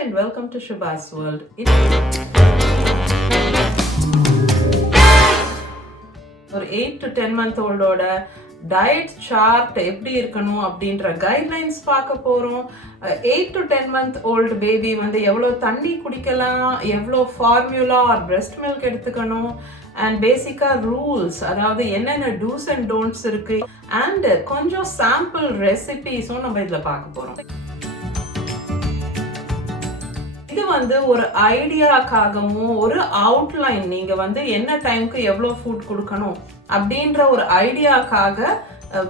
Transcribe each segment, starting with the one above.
and welcome to Shubha's World. ஒரு 8 to 10 month old diet chart எப்படி இருக்கணும் அப்படின்ற கைட்லைன்ஸ் பார்க்க போறோம். 8 to 10 month old பேபி வந்து எவ்வளவு தண்ணி குடிக்கலாம், எவ்வளவு ஃபார்முலா ஆர் பிரெஸ்ட் மில்க் எடுத்துக்கணும், அண்ட் பேசிக்கா ரூல்ஸ், அதாவது என்னென்ன டூஸ் அண்ட் டோன்ட்ஸ் இருக்கு, அண்ட் கொஞ்சம் சாம்பிள் ரெசிபிஸும் நம்ம இதுல பார்க்க போறோம். இது வந்து ஒரு ஐடியாக்காகவும் ஒரு அவுட்லைன், நீங்க வந்து என்ன டைமுக்கு எவ்வளவு ஃபுட் கொடுக்கணும் அப்படின்ற ஒரு ஐடியாக்காக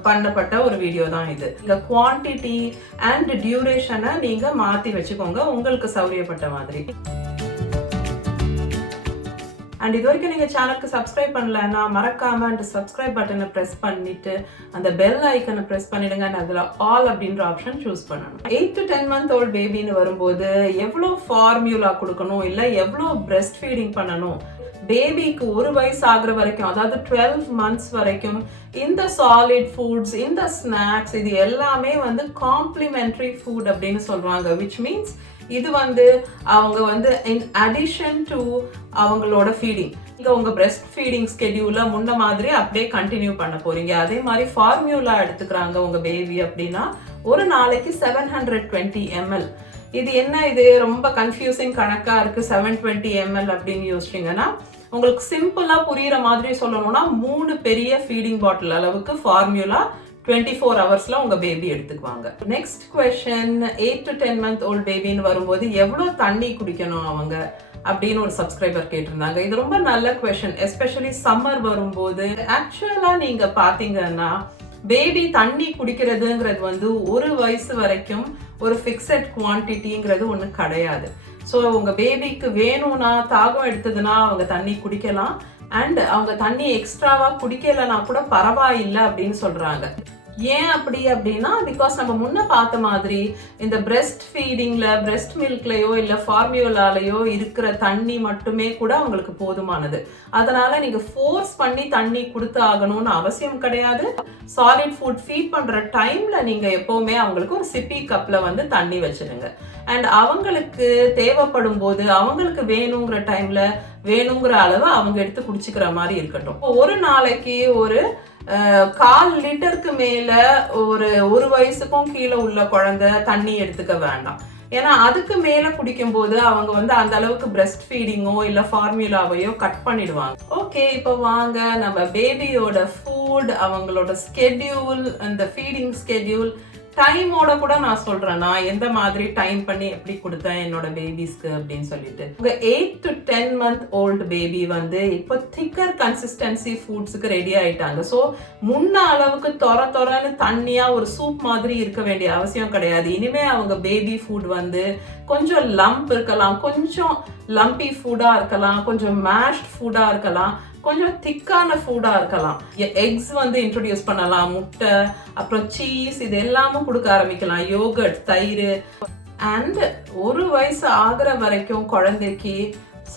பண்ணப்பட்ட ஒரு வீடியோ தான் இது. இந்த குவான்டிட்டி அண்ட் டியூரேஷனை நீங்க மாத்தி வச்சுக்கோங்க உங்களுக்கு சௌரியப்பட்ட மாதிரி. அண்ட் இது வரைக்கும் நீங்க சேனலுக்கு சப்ஸ்கிரைப் பண்ணலன்னா மறக்காம அந்த சப்ஸ்கிரைப் பட்டனை பிரஸ் பண்ணிட்டு அந்த பெல் ஐக்கனை பிரஸ் பண்ணிடுங்க. அதுல ஆல் அப்படின்ற ஆப்ஷன் சூஸ் பண்ணணும். 8 to 10 month old பேபின்னு வரும்போது எவ்வளோ ஃபார்முலா கொடுக்கணும், இல்ல எவ்வளோ பிரெஸ்ட் ஃபீடிங் பண்ணணும், பேபிக்கு 1 வயசு ஆகுற வரைக்கும், அதாவது 12 months வரைக்கும் இந்த சாலிட் ஃபுட்ஸ், இந்த ஸ்நாக்ஸ், இது எல்லாமே வந்து காம்ப்ளிமெண்டரி ஃபுட் அப்படின்னு சொல்றாங்க. விச் மீன்ஸ் இது வந்து அவங்க வந்து இன் அடிஷன் டு அவங்களோட ஃபீடிங், இங்க உங்க பிரெஸ்ட் ஃபீடிங் ஸ்கெடியூல முன்ன மாதிரி அப்படியே கண்டினியூ பண்ண போறீங்க. அதே மாதிரி ஃபார்முலா எடுத்துக்கிறாங்க உங்க பேபி அப்படின்னா ஒரு நாளைக்கு 720 ml. இது என்ன, இது ரொம்ப கன்ஃபியூசிங் கணக்கா இருக்கு 720 ml அப்படின்னு யோசிச்சீங்கன்னா, உங்களுக்கு சிம்பிளா புரியுற மாதிரி சொல்லணும்னா 3 பெரிய ஃபீடிங் பாட்டில் அளவுக்கு ஃபார்முலா 24 ஹவர்ஸ்ல உங்க பேபி எடுத்துக்குவாங்க. Next question, 8 to 10 month old பேபின்னு வரும்போது எவ்வளவு தண்ணி குடிக்கணும் அவங்க அப்படின்னு ஒரு சப்ஸ்கிரைபர் கேட்டிருந்தாங்க. இது ரொம்ப நல்ல क्वेश्चन, எஸ்பெஷலி சம்மர் வரும்போது. ஆக்சுவலா நீங்க பாத்தீங்கன்னா பேபி தண்ணி குடிக்கிறதுங்கிறது வந்து 1 வயசு வரைக்கும் ஒரு ஃபிக்ஸட் குவான்டிட்டிங்கிறது ஒண்ணு கிடையாது. ஸோ உங்க பேபிக்கு வேணும்னா, தாகம் எடுத்ததுன்னா அவங்க தண்ணி குடிக்கலாம், அண்ட் அவங்க தண்ணி எக்ஸ்ட்ராவா குடிக்கலன்னா கூட பரவாயில்லை அப்படின்னு சொல்றாங்க. ஏன் அப்படி அப்படின்னா, பிகாஸ் நம்ம முன்ன பார்த்த மாதிரி இந்த பிரெஸ்ட் ஃபீடிங்ல, பிரெஸ்ட் மில்க்லயோ இல்ல ஃபார்முலாலயோ இருக்கிற தண்ணி மட்டுமே கூட அவங்களுக்கு போதுமானது. அதனால நீங்க ஃபோர்ஸ் பண்ணி தண்ணி கொடுத்து ஆகணும்னு அவசியம் கிடையாது. சாலிட் ஃபுட் ஃபீட் பண்ற டைம்ல நீங்க எப்பவுமே அவங்களுக்கு ஒரு சிப்பி கப்ல வந்து தண்ணி வச்சிருங்க. அண்ட் அவங்களுக்கு தேவைப்படும் போது, அவங்களுக்கு வேணுங்கிற டைம்ல வேணுங்கிற அளவு அவங்க எடுத்து குடிச்சுக்கிற மாதிரி இருக்கட்டும். ஒரு நாளைக்கு ஒரு 1/4 லிட்டருக்கு மேல ஒரு வயசுக்கும் கீழே உள்ள குழந்தை தண்ணி எடுத்துக்க வேண்டாம். ஏன்னா அதுக்கு மேல குடிக்கும் போது அவங்க வந்து அந்த அளவுக்கு பிரெஸ்ட் ஃபீடிங்கோ இல்ல ஃபார்முலாவையோ கட் பண்ணிடுவாங்க. ஓகே, இப்போ வாங்க நம்ம பேபியோட ஃபுட், அவங்களோட ஸ்கெடியூல், அந்த ஃபீடிங் ஸ்கெடியூல் டைமோட கூட நான் சொல்றேன், நான் எந்த மாதிரி டைம் பண்ணி எப்படி கொடுத்தேன் என்னோட பேபிஸ்க்கு அப்படின்னு சொல்லிட்டு. உங்க 8 to 10 month old பேபி வந்து இப்போ திக்கர் கன்சிஸ்டன்சி ஃபுட்ஸுக்கு ரெடி ஆயிட்டாங்க. ஸோ முன்ன அளவுக்கு தொரன்னு தண்ணியா ஒரு சூப் மாதிரி இருக்க வேண்டிய அவசியம் கிடையாது. இனிமே அவங்க பேபி ஃபுட் வந்து கொஞ்சம் லம்ப் இருக்கலாம், கொஞ்சம் லம்பி ஃபுட்டா இருக்கலாம், கொஞ்சம் மேஷ்ட் ஃபுட்டா இருக்கலாம், கொஞ்சம் திக்கான ஃபுட்டா இருக்கலாம். எக்ஸ் வந்து இன்ட்ரோடியூஸ் பண்ணலாம், முட்டை, அப்புறம் சீஸ், இது எல்லாமும் கொடுக்க ஆரம்பிக்கலாம், யோகர்ட், தயிர். அண்ட் 1 வயசு ஆகுற வரைக்கும் குழந்தைக்கு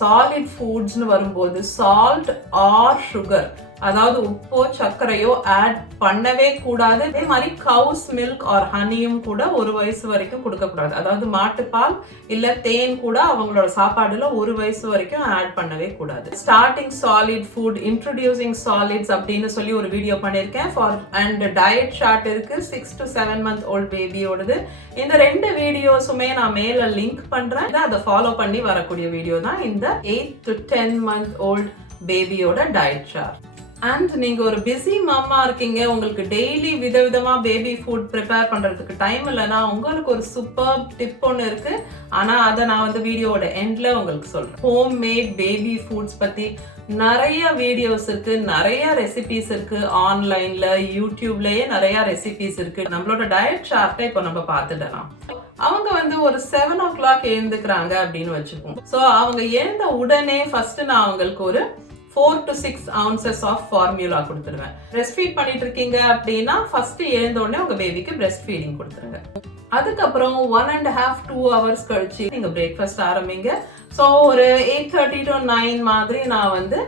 சாலிட் ஃபுட்ஸ்னு வரும்போது சால்ட் ஆர் சுகர், அதாவது உப்போ சர்க்கரையோ ஆட் பண்ணவே கூடாது. அதே மாதிரி கவுஸ் மில்க் ஆர் ஹனியும் கூட 1 வயசு வரைக்கும் கொடுக்க கூடாது. அதாவது மாட்டுப்பால் இல்ல தேன் கூட அவங்களோட சாப்பாடுல 1 வயசு வரைக்கும் ஆட் பண்ணவே கூடாது. Starting solid food, introducing solids அப்படின்னு சொல்லி ஒரு வீடியோ பண்ணிருக்கேன். அண்ட் டயட் சார்ட் இருக்கு 6 to 7 month old பேபியோடது. இந்த 2 வீடியோஸுமே நான் மேல லிங்க் பண்றேன். அதை ஃபாலோ பண்ணி வரக்கூடிய வீடியோ தான் இந்த 8 to 10 month old பேபியோட டயட் சார்ட். அண்ட் நீங்க ஒரு பிஸி மாமா இருக்கீங்க, உங்களுக்கு டெய்லி விதவிதமா பேபி ஃபுட் ப்ரிப்பேர் பண்றதுக்கு டைம் இல்லைன்னா, உங்களுக்கு ஒரு சூப்பர் டிப் ஒன்று இருக்கு. ஆனா அதை நான் வந்து வீடியோட எண்ட்ல உங்களுக்கு சொல்றேன். ஹோம் மேட் பேபி ஃபுட்ஸ் பத்தி நிறைய வீடியோஸ் இருக்கு, நிறைய ரெசிபிஸ் இருக்கு. ஆன்லைன்ல, யூடியூப்லயே நிறைய ரெசிபிஸ் இருக்கு. நம்மளோட டயட் சார்ட்டை இப்போ நம்ம பார்த்துடலாம். அவங்க வந்து ஒரு 7 o'clock எழுந்துக்கிறாங்க அப்படின்னு வச்சுப்போம். ஸோ அவங்க எழுந்த உடனே ஃபர்ஸ்ட் நான் அவங்களுக்கு ஒரு 4 to 6 ounces ஆஃப் ஃபார்முலா கொடுத்துருவேன். பிரெஸ்ட் ஃபீட் பண்ணிட்டு இருக்கீங்க அப்படின்னா ஃபர்ஸ்ட் எழுந்த உடனே உங்க பேபிக்கு பிரெஸ்ட் ஃபீடிங் கொடுத்துருங்க. அதுக்கப்புறம் 1.5 to 2 hours கழிச்சு நீங்க பிரேக்ஃபாஸ்ட் ஆரம்பிங்க. ஸோ ஒரு 8:30 to 9 மாதிரி நான் வந்து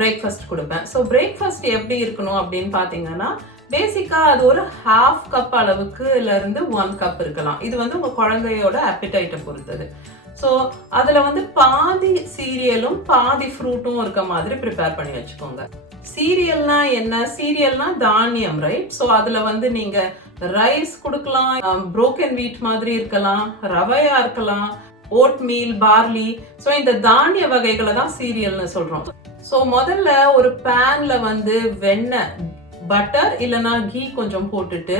பிரேக்ஃபாஸ்ட் கொடுப்பேன். ஸோ பிரேக்ஃபாஸ்ட் எப்படி இருக்கணும் அப்படின்னு பார்த்தீங்கன்னா, பேசிக்கா அது ஒரு ½ கப் அளவுக்கு இருந்து 1 கப் இருக்கலாம். இது வந்து உங்க குழந்தையோட appetite பொறுத்தது. ஸோ அதுல வந்து பாதி சீரியலும் பாதி ஃப்ரூட்டும் இருக்க மாதிரி ப்ரிப்பேர் பண்ணி வச்சுக்கோங்க. சீரியல்னா என்ன? சீரியல்னா தானியம், ரைட்? ஸோ அதுல வந்து நீங்க ரைஸ் கொடுக்கலாம், புரோக்கன் வீட் மாதிரி இருக்கலாம், ரவையா இருக்கலாம், ஓட் மீல், பார்லி. ஸோ இந்த தானிய வகைகளை தான் சீரியல்னு சொல்றோம். ஸோ முதல்ல ஒரு பேன்ல வந்து வெண்ணெய், பட்டர் இல்லைன்னா கீ கொஞ்சம் போட்டுட்டு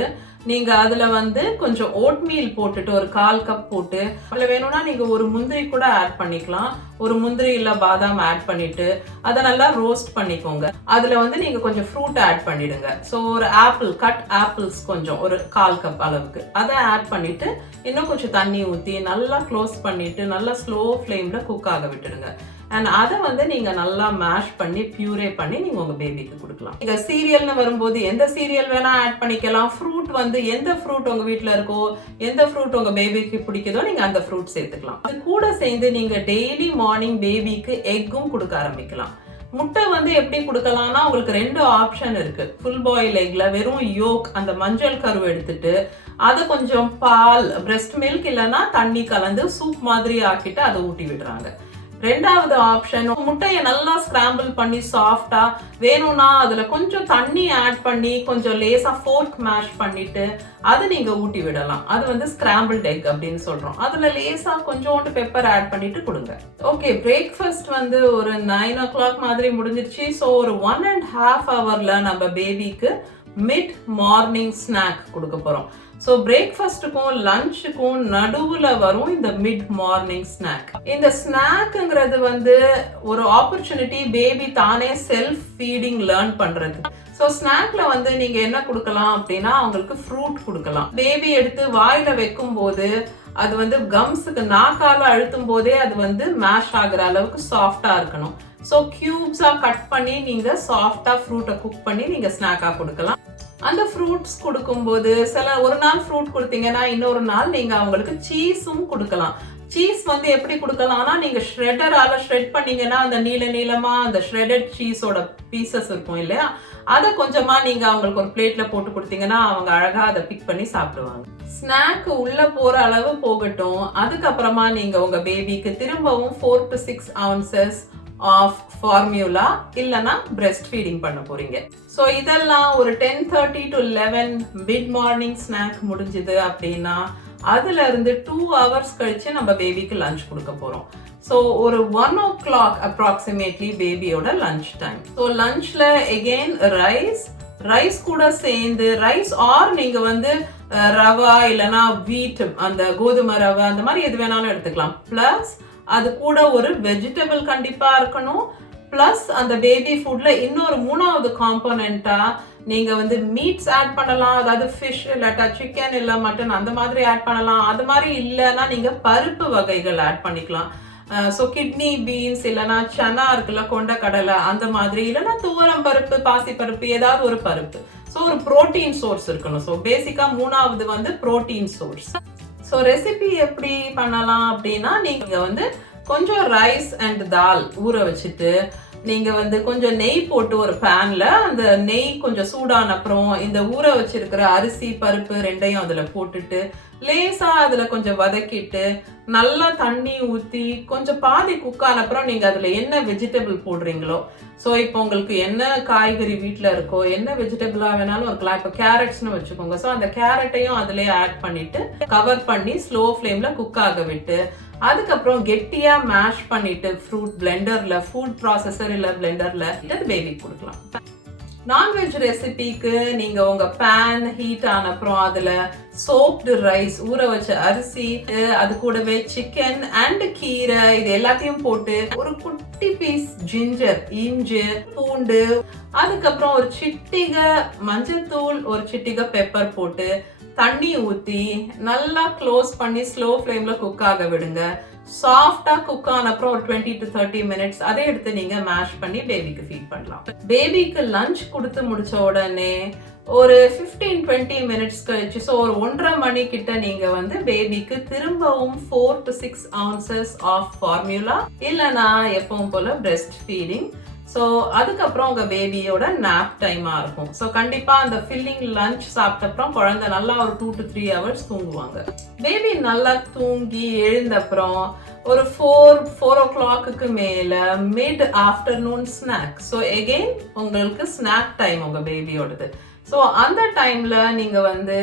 நீங்க அதுல வந்து கொஞ்சம் ஓட் மீல் போட்டுட்டு ஒரு 1/4 கப் போட்டு, அதுல வேணும்னா நீங்க ஒரு முந்திரி கூட ஆட் பண்ணிக்கலாம். ஒரு முந்திரி இல்ல பாதாம் ஆட் பண்ணிட்டு அதை நல்லா ரோஸ்ட் பண்ணிக்கோங்க. அதுல வந்து நீங்க கொஞ்சம் ஃப்ரூட் ஆட் பண்ணிடுங்க. ஸோ ஒரு ஆப்பிள், கட் ஆப்பிள்ஸ் கொஞ்சம் ஒரு 1/4 கப் அளவுக்கு அதை ஆட் பண்ணிட்டு இன்னும் கொஞ்சம் தண்ணி ஊற்றி நல்லா க்ளோஸ் பண்ணிட்டு நல்லா ஸ்லோ ஃப்ளேம்ல குக் ஆக விட்டுடுங்க. அண்ட் அதை வந்து நீங்க நல்லா மேஷ் பண்ணி பியூரே பண்ணி நீங்க உங்க பேபிக்கு கொடுக்கலாம். நீங்க சீரியல்னு வரும்போது எந்த சீரியல் வேணா ஆட் பண்ணிக்கலாம். ஃப்ரூட் வந்து எந்த ஃப்ரூட் உங்க வீட்டுல இருக்கோ, எந்த ஃப்ரூட் உங்க பேபிக்கு பிடிக்குதோ நீங்க அந்த ஃப்ரூட் சேர்த்துக்கலாம். அது கூட சேர்ந்து நீங்க டெய்லி மார்னிங் பேபிக்கு எக்கும் கொடுக்க ஆரம்பிக்கலாம். முட்டை வந்து எப்படி கொடுக்கலாம்னா உங்களுக்கு 2 ஆப்ஷன் இருக்கு. ஃபுல் பாயில் எக்ல வெறும் யோக், அந்த மஞ்சள் கரு எடுத்துட்டு அதை கொஞ்சம் பால், பிரெஸ்ட் மில்க் இல்லைன்னா தண்ணி கலந்து சூப் மாதிரி ஆக்கிட்டு அதை ஊட்டி விடுறாங்க. ரெண்டாவது ஆப்ஷன், முட்டையை நல்லா ஸ்கிராம்பிள் பண்ணி சாஃப்டா வேணும்னா அதுல கொஞ்சம் தண்ணி ஆட் பண்ணி கொஞ்சம் லேசா ஃபோர்க் மேஷ் பண்ணிட்டு அது நீங்க ஊட்டி விடலாம். அது வந்து ஸ்கிராம்பிள்ட் எக் அப்படின்னு சொல்றோம். அதுல லேசா கொஞ்சோண்டு பெப்பர் ஆட் பண்ணிட்டு கொடுங்க. ஓகே, பிரேக்ஃபாஸ்ட் வந்து ஒரு 9 o'clock மாதிரி முடிஞ்சிருச்சு. ஸோ ஒரு 1.5 hourல நம்ம பேபிக்கு மிட் மார்னிங் ஸ்நாக் கொடுக்க போறோம். ஸோ பிரேக்ஃபாஸ்ட்டுக்கும் லஞ்சுக்கும் நடுவுல வரும் இந்த மிட் மார்னிங் ஸ்நாக். இந்த ஸ்நாக்ங்கிறது வந்து ஒரு ஆப்பர்ச்சுனிட்டி பேபி தானே செல்ஃப் ஃபீடிங் லேர்ன் பண்றது. ஸோ ஸ்நாக்ல வந்து நீங்க என்ன கொடுக்கலாம் அப்படின்னா அவங்களுக்கு ஃப்ரூட் கொடுக்கலாம். பேபி எடுத்து வாயில வைக்கும் போது அது வந்து கம்ஸுக்கு நாக்கால அழுத்தும் போதே அது வந்து மேஷ் ஆகுற அளவுக்கு சாஃப்டா இருக்கணும். ஸோ கியூப்ஸா கட் பண்ணி நீங்க சாஃப்டா ஃப்ரூட்டை குக் பண்ணி நீங்க ஸ்நாக்கா கொடுக்கலாம். அந்த ஃப்ரூட்ஸ் கொடுக்கும்போது ஒரு நாள் ஃப்ரூட் கொடுத்தீங்கன்னா இன்னொரு நாள் நீங்க அவங்களுக்கு சீஸும் கொடுக்கலாம். சீஸ் வந்து எப்படி கொடுக்கலாம்னா நீங்க ஷ்ரெட்டரால ஷ்ரெட் பண்ணீங்கன்னா அந்த நீளமா அந்த ஷ்ரெடட் சீஸோட பீசஸ் இருக்கும் இல்லையா, அதை கொஞ்சமா நீங்க அவங்களுக்கு ஒரு பிளேட்ல போட்டு கொடுத்தீங்கன்னா அவங்க அழகா அதை பிக் பண்ணி சாப்பிடுவாங்க. ஸ்நாக் உள்ள போற அளவு போகட்டும். அதுக்கப்புறமா நீங்க உங்க பேபிக்கு திரும்பவும் 4 to 6 ounces ஆஃப் ஃபார்முலா இல்லனா பிரெஸ்ட் ஃபீடிங் பண்ண போறீங்க. ஸோ இதெல்லாம் ஒரு 10:30 to 11 மிட் மார்னிங் ஸ்நாக் முடிஞ்சது அப்படின்னா அதுல இருந்து 2 hours கழிச்சு நம்ம பேபிக்கு லஞ்ச் கொடுக்க போறோம். ஸோ ஒரு 1 o'clock அப்ராக்சிமேட்லி பேபியோட லஞ்ச் டைம். ஸோ லஞ்ச்ல எகெயின் ரைஸ் கூட சேர்ந்து ரைஸ் ஆர் நீங்க வந்து ரவா இல்லனா வீட், அந்த கோதுமை ரவை அந்த மாதிரி எது வேணாலும் எடுத்துக்கலாம். பிளஸ் அது கூட ஒரு வெஜிடபிள் கண்டிப்பா இருக்கணும். பிளஸ் அந்த பேபி ஃபுட்ல இன்னொரு 3வது காம்போனண்டா நீங்க வந்து மீட்ஸ் ஆட் பண்ணலாம். அதாவது ஃபிஷ் இல்லாட்டா சிக்கன் இல்ல மட்டன் அந்த மாதிரி ஆட் பண்ணலாம். அது மாதிரி இல்லைன்னா நீங்க பருப்பு வகைகள் ஆட் பண்ணிக்கலாம். ஸோ கிட்னி பீன்ஸ் இல்லைன்னா சனா இருக்குல்ல, கொண்ட கடலை அந்த மாதிரி, இல்லைன்னா துவரம் பருப்பு, பாசி பருப்பு, ஏதாவது ஒரு பருப்பு. ஸோ ஒரு புரோட்டீன் சோர்ஸ் இருக்கணும். ஸோ பேசிக்கா 3வது வந்து புரோட்டீன் சோர்ஸ். ஸோ ரெசிபி எப்படி பண்ணலாம் அப்படின்னா நீங்க வந்து கொஞ்சம் ரைஸ் அண்ட் தால் ஊற வச்சுட்டு நீங்க வந்து கொஞ்சம் நெய் போட்டு ஒரு பேன்ல அந்த நெய் கொஞ்சம் சூடான அப்புறம் இந்த ஊற வச்சிருக்கிற அரிசி பருப்பு 2யும் அதுல போட்டுட்டு லேசா அதுல கொஞ்சம் வதக்கிட்டு நல்லா தண்ணி ஊத்தி கொஞ்சம் பாதி குக் ஆன அப்புறம் நீங்க அதுல என்ன வெஜிடபிள் போடுறீங்களோ, ஸோ இப்போ உங்களுக்கு என்ன காய்கறி வீட்டில் இருக்கோ என்ன வெஜிடபிளா வேணாலும் இருக்கலாம். இப்போ கேரட்ஸ்னு வச்சுக்கோங்க. ஸோ அந்த கேரட்டையும் அதுலேயே ஆட் பண்ணிட்டு கவர் பண்ணி ஸ்லோ ஃப்ளேம்ல குக் ஆக விட்டு அதுக்கப்புறம் கெட்டியா மேஷ் பண்ணிட்டு ஃப்ரூட் பிளெண்டர்ல, ஃபுட் ப்ராசஸர் இல்ல பிளெண்டர்ல பேபிக்கு கொடுக்கலாம். நான்வெஜ் ரெசிபிக்கு நீங்க உங்க பேன் ஹீட் ஆன அப்புறம் அதுல சோப்டு ரைஸ், ஊற வச்ச அரிசி, அது கூடவே சிக்கன் அண்ட் கீரை இது எல்லாத்தையும் போட்டு ஒரு குட்டி பீஸ் ஜிஞ்சர், இஞ்சி, பூண்டு, அதுக்கப்புறம் ஒரு சிட்டிகை மஞ்சத்தூள், ஒரு சிட்டிகை பெப்பர் போட்டு தண்ணி ஊத்தி நல்லா க்ளோஸ் பண்ணி ஸ்லோ ஃப்ளேம்ல குக் ஆக விடுங்க. சாஃப்டா குக் ஆன அப்புறம் ஒரு 20 to 30 minutes அதை எடுத்து நீங்க மேஷ் பண்ணி பேபிக்கு ஃபீட் பண்ணலாம். பேபிக்கு லஞ்ச் கொடுத்து முடிச்ச உடனே ஒரு 15-20 minutes கழிச்சு, ஸோ ஒரு 1:30 மணி கிட்ட நீங்க வந்து பேபிக்கு திரும்பவும் 4 to 6 ounces ஆஃப் ஃபார்முலா இல்லனா எப்பவும் போல பிரெஸ்ட் ஃபீடிங் ஸோ அதுக்கப்புறம் உங்க பேபியோட நாப் டைமா இருக்கும். ஸோ கண்டிப்பா அந்த ஃபில்லிங் லஞ்ச் சாப்பிட்ட அப்புறம் குழந்தை நல்லா ஒரு 2 to 3 hours தூங்குவாங்க. பேபி நல்லா தூங்கி எழுந்த அப்புறம் ஒரு 4 o'clockக்கு மேல mid afternoon snack. So again உங்களுக்கு ஸ்நாக் டைம் உங்க பேபியோடது. ஸோ அந்த டைம்ல நீங்க வந்து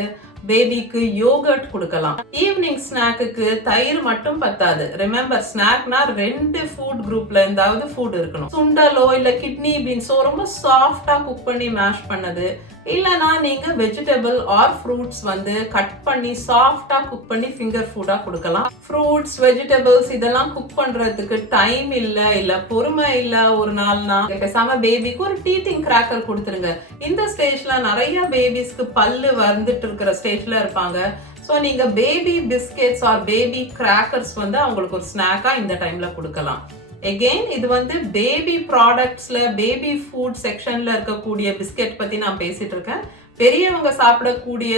பேபிக்கு யோகர்ட் கொடுக்கலாம். ஈவினிங் ஸ்நாக்குக்கு தயிர் மட்டும் பத்தாது. ரிமெம்பர், ஸ்நாக்னா 2 ஃபுட் குரூப்ல இருந்தாவது ஃபுட் இருக்கணும். சுண்டலோ இல்ல கிட்னி பீன்ஸோ ரொம்ப சாஃப்டா குக் பண்ணி மேஷ் பண்ணது, இல்லனா நீங்க வெஜிடபிள் ஆர் ஃப்ரூட்ஸ் வந்து கட் பண்ணி சாஃப்டா குக் பண்ணி ஃபிங்கர் ஃபுட்டா கொடுக்கலாம். ஃப்ரூட்ஸ், வெஜிடபிள்ஸ் இதெல்லாம் குக் பண்றதுக்கு டைம் இல்ல பொறுமை இல்ல ஒரு நாள்னா பேசாம பேபிக்கு ஒரு டீத்திங் கிராக்கர் கொடுத்துருங்க. இந்த ஸ்டேஜ்ல நிறைய பேபிஸ்க்கு பல்லு வந்துட்டு இருக்கிற ஸ்டேஜ்ல இருப்பாங்க. சோ நீங்க baby biscuits or baby crackers வந்து அவங்களுக்கு ஒரு ஸ்நாக்கா இந்த டைம்ல கொடுக்கலாம். எகெயின் இது வந்து பேபி ப்ராடக்ட்ஸ்ல பேபி ஃபுட் செக்ஷன்ல இருக்கக்கூடிய பிஸ்கெட் பத்தி நான் பேசிட்டு இருக்கேன். பெரியவங்க சாப்பிடக்கூடிய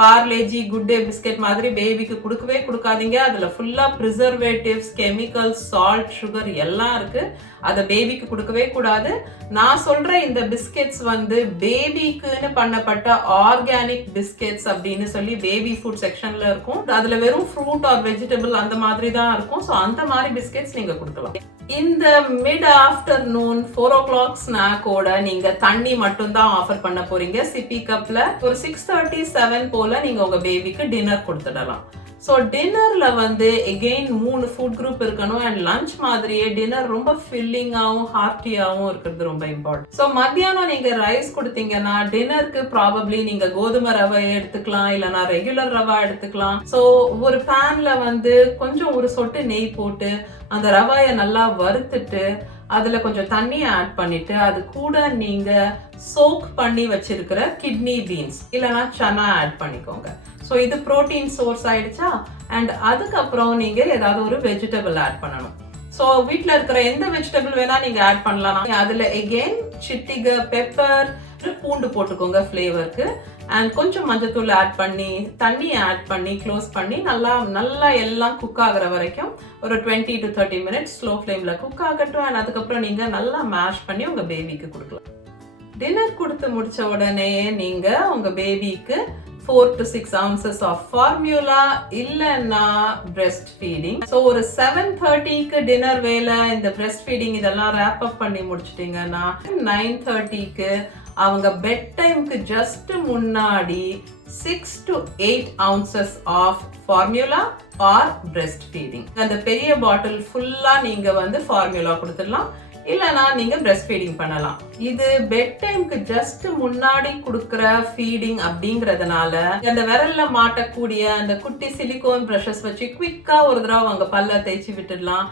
பார்லேஜி, குட் டே பிஸ்கெட் மாதிரி பேபிக்கு கொடுக்கவே கொடுக்காதீங்க. அதுல ஃபுல்லா ப்ரிசர்வேட்டிவ்ஸ், கெமிக்கல்ஸ், சால்ட், சுகர் எல்லாம் இருக்கு. அதை பேபிக்கு கொடுக்கவே கூடாது. நான் சொல்ற இந்த பிஸ்கெட்ஸ் வந்து பேபிக்குன்னு பண்ணப்பட்ட ஆர்கானிக் பிஸ்கெட்ஸ் அப்படின்னு சொல்லி பேபி ஃபுட் செக்ஷன்ல இருக்கும். அதுல வெறும் ஃப்ரூட் ஆர் வெஜிடபிள் அந்த மாதிரி தான் இருக்கும். ஸோ அந்த மாதிரி பிஸ்கெட்ஸ் நீங்க கொடுக்கலாம். இந்த மிட் ஆஃப்டர்நூன் 4 o'clock ஸ்நாக்கோட நீங்க தண்ணி மட்டும் தான் ஆஃபர் பண்ண போறீங்க. சிப்பி கப்ல ஒரு 6:30, 7 போல நீங்க உங்க பேபிக்கு டின்னர் கொடுத்துடலாம். ஸோ டின்னர்ல வந்து எகெயின் 3 ஃபுட் குரூப் இருக்கணும். அண்ட் லஞ்ச் மாதிரியே டின்னர் ரொம்ப ஃபில்லிங்காகவும் ஹார்ட்டியாகவும் இருக்கிறது ரொம்ப இம்பார்ட்டன்ட். ஸோ மத்தியானம் நீங்க ரைஸ் கொடுத்தீங்கன்னா டின்னருக்கு ப்ராபப்ளி நீங்க கோதுமை ரவை எடுத்துக்கலாம், இல்லைன்னா ரெகுலர் ரவா எடுத்துக்கலாம். ஸோ ஒரு பேன்ல வந்து கொஞ்சம் ஒரு சொட்டு நெய் போட்டு அந்த ரவாயை நல்லா வறுத்துட்டு அதுல கொஞ்சம் தண்ணி ஆட் பண்ணிட்டு அது கூட நீங்க சோக் பண்ணி வச்சிருக்கிற கிட்னி பீன்ஸ் இல்லைன்னா சனா ஆட் பண்ணிக்கோங்க. ஸோ இது புரோட்டீன் சோர்ஸ் ஆயிடுச்சா. அண்ட் அதுக்கப்புறம் நீங்க ஏதாவது ஒரு வெஜிடபிள் ஆட் பண்ணணும். ஸோ வீட்டில் இருக்கிற எந்த வெஜிடபிள் வேணா நீங்க ஆட் பண்ணலாம். அதுல எகெயின் சிட்டிகை, பெப்பர், பூண்டு போட்டுக்கோங்க ஃப்ளேவருக்கு. அண்ட் கொஞ்சம் மஞ்சத்தூள் ஆட் பண்ணி தண்ணி ஆட் பண்ணி க்ளோஸ் பண்ணி நல்லா எல்லாம் குக் ஆகுற வரைக்கும் ஒரு 20 to 30 minutes ஸ்லோ ஃப்ளேம்ல குக் ஆகட்டும். அண்ட் அதுக்கப்புறம் நீங்க நல்லா மேஷ் பண்ணி உங்க பேபிக்கு கொடுக்கலாம். டின்னர் கொடுத்து முடிச்ச உடனே நீங்க உங்க பேபிக்கு 4 to 6 ounces of formula இல்லைன்னா breast feeding. ஸோ ஒரு 7:30க்கு டின்னர் வேலை, இந்த breast feeding இதெல்லாம் ரேப் அப் பண்ணி முடிச்சிட்டீங்கன்னா 9:30க்கு அவங்க பெட் டைம்க்கு ஜஸ்ட் முன்னாடி 6 to 8 ounces of formula or breastfeeding. அந்த பெரிய பாட்டில் ஃபுல்லா நீங்க வந்து ஃபார்முலா கொடுத்துடலாம், இல்லனா நீங்க பிரஸ்ட் ஃபீடிங் பண்ணலாம். இது பெட் டைம்க்கு ஜஸ்ட் முன்னாடி கொடுக்கிற ஃபீடிங் அப்படிங்கறதுனால அந்த விரல்ல மாட்டக்கூடிய அந்த குட்டி சிலிகோன் பிரஷஸ் வச்சு குவிக்கா ஒரு தடவை அவங்க பல்ல தேய்ச்சி விட்டுடலாம்.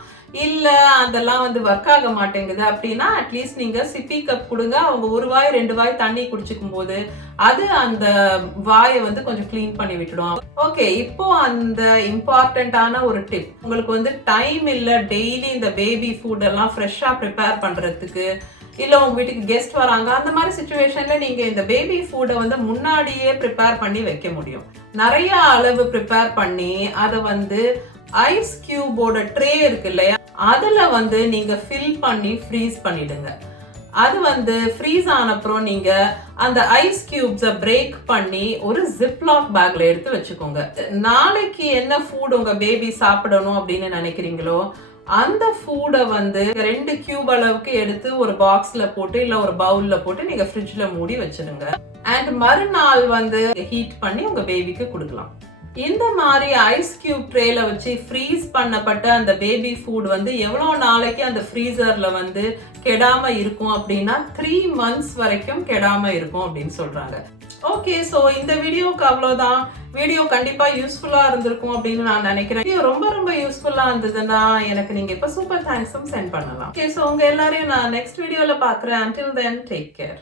இல்ல அதெல்லாம் வந்து ஒர்க் ஆக மாட்டேங்குது அப்படின்னா அட்லீஸ்ட் நீங்க சிப்பி கப் கொடுங்க. அவங்க 1 வாய் 2 வாய் தண்ணி குடிச்சுக்கும் போது அது அந்த வாயை வந்து கொஞ்சம் கிளீன் பண்ணி விட்டுடும். ஓகே, இப்போ அந்த இம்பார்ட்டன்டான ஒரு டிப். உங்களுக்கு வந்து டைம் இல்ல டெய்லி இந்த பேபி ஃபுட் எல்லாம் ஃப்ரெஷ்ஷா ப்ரிப்பேர் பண்றதுக்கு, இல்ல உங்க வீட்டுக்கு கெஸ்ட் வராங்க, அந்த மாதிரி சிச்சுவேஷன்ல நீங்க இந்த பேபி ஃபுட்டை வந்து முன்னாடியே ப்ரிப்பேர் பண்ணி வைக்க முடியும். நிறைய அளவு ப்ரிப்பேர் பண்ணி அதை வந்து ஐஸ் கியூபோட ட்ரே இருக்கு இல்லையா, அதுல வந்து நீங்க ஃபில் பண்ணி ஃப்ரீஸ் பண்ணிடுங்க. அது வந்து ஃப்ரீஸ் ஆன அப்புறம் நீங்க அந்த ஐஸ் கியூப்ஸை பிரேக் பண்ணி ஒரு ஜிப்லாக் பேக்ல எடுத்து வச்சுக்கோங்க. நாளைக்கு என்ன ஃபுட் உங்க பேபி சாப்பிடணும் அப்படின்னு நினைக்கிறீங்களோ அந்த ஃபுட்டை வந்து 2 கியூப் அளவுக்கு எடுத்து ஒரு பாக்ஸ்ல போட்டு இல்ல ஒரு பவுல்ல போட்டு நீங்க ஃப்ரிட்ஜ்ல மூடி வச்சிருங்க. அண்ட் மறுநாள் வந்து ஹீட் பண்ணி உங்க பேபிக்கு கொடுக்கலாம். இந்த மாதிரி ஐஸ் கியூப் ட்ரேல வச்சு ஃப்ரீஸ் பண்ணப்பட்ட அந்த பேபி ஃபுட் வந்து எவ்வளவு நாளைக்கு அந்த ஃப்ரீசர்ல வந்து கெடாம இருக்கும் அப்படின்னா 3 months வரைக்கும் கெடாம இருக்கும் அப்படின்னு சொல்றாங்க. ஓகே, சோ இந்த வீடியோக்கு அவ்வளவுதான். வீடியோ கண்டிப்பா யூஸ்ஃபுல்லா இருந்திருக்கும் அப்படின்னு நான் நினைக்கிறேன். வீடியோ ரொம்ப யூஸ்ஃபுல்லா இருந்ததுன்னா எனக்கு நீங்க இப்ப சூப்பர் தேங்க்ஸும் சென்ட் பண்ணலாம். ஓகே, சோ உங்க எல்லாரையும் நான் நெக்ஸ்ட் வீடியோல பாக்குறேன். Until then, take care.